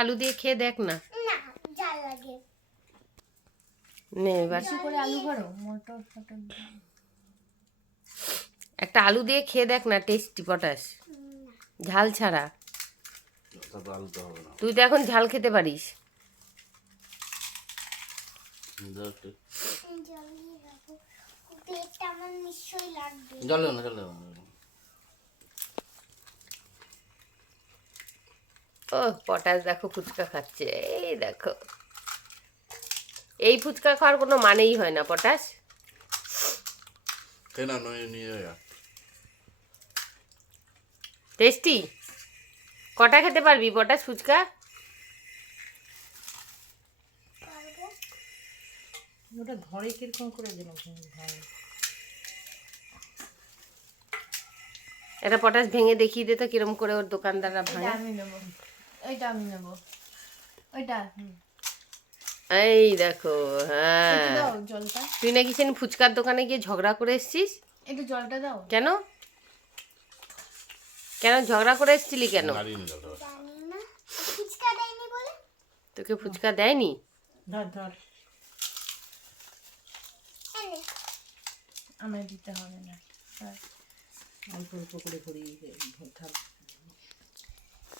আলু দিয়ে খেয়ে দেখ না। না ঝাল লাগে। নে এবার বেশি করে আলু ভরো, মটর ফটর দিয়ে। একটা আলু দিয়ে খেয়ে দেখ না, টেস্টি পটাশ, ঝাল ছাড়া। তারপর আলু তো হবে না। তুই তো এখন ঝাল খেতে পারিস। দাও একটু। জল দিয়ে রাখো, পেটটা আমার নিশ্চয়ই লাগবে। জল দেও না, জল দেও না। ও পটাশ দেখো ফুচকা খাচ্ছে, এই দেখো। এই ফুচকা খাওয়ার কোনো মানেই হয় না পটাশ। খেয়ে না নয় নিয়ে যা। টেস্টি। কটা খেতে পারবি পটাশ ফুচকা? পারবো। ওটা ধরে কিরকম করে দিল ভাই। এটা পটাশ ভেঙে দেখিয়ে দে তো কিরম করে ওর দোকানদাররা এটা ভাঙে। আমি নেব, ওইটা আমি নেব, ওইটা এই দেখো, হ্যাঁ। একটু দাও জলটা, তুই নাকি সেদিন ফুচকার দোকানে গিয়ে ঝগড়া করে এসছিস? একটু জলটা দাও। কেন কেন ঝগড়া করে এসছিলি কেন? নাড়িয়ে নি জলটা। জানি না ফুচকা দেয়নি বলে। তোকে ফুচকা দেয়নি? ধর ধর, এনে আমায় দিতে হবে না। হ্যাঁ, অল্প অল্প করে করি থাক।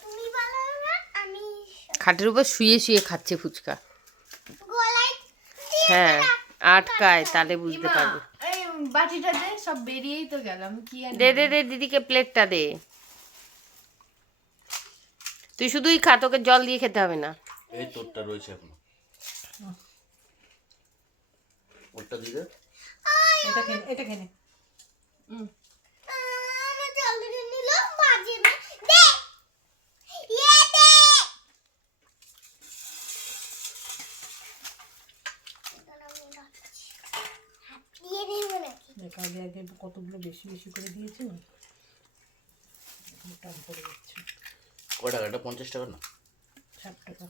তুমি বলো না, আমি খাটের উপর শুয়ে শুয়ে খাচ্ছে ফুচকা। গলায় দিয়ে হ্যাঁ, আটকায়, তাহলে বুঝতে ইমা, পারবে। এই বাটিটা দে, সব বেরিয়েই তো গেল, আমি কি আর দে দে দে দিদিকে প্লেটটা দে। তুই শুধুই খা, তোকে জল দিয়ে খেতে হবে না। এই তোরটা রয়েছে এখনো। ওরটা দিয়ে দে। এটা খেয়ে এটা খেয়ে আমার জল দিয়ে নিল বাজে না। দে ইয়ে দে। হাত দিয়ে নেব নাকি? দেখা আগে আগে কতগুলো বেশি বেশি করে দিয়েছে না, টান পড়ে যাচ্ছে। কয় টাকা? এটা 50 টাকা না? 60 টাকা।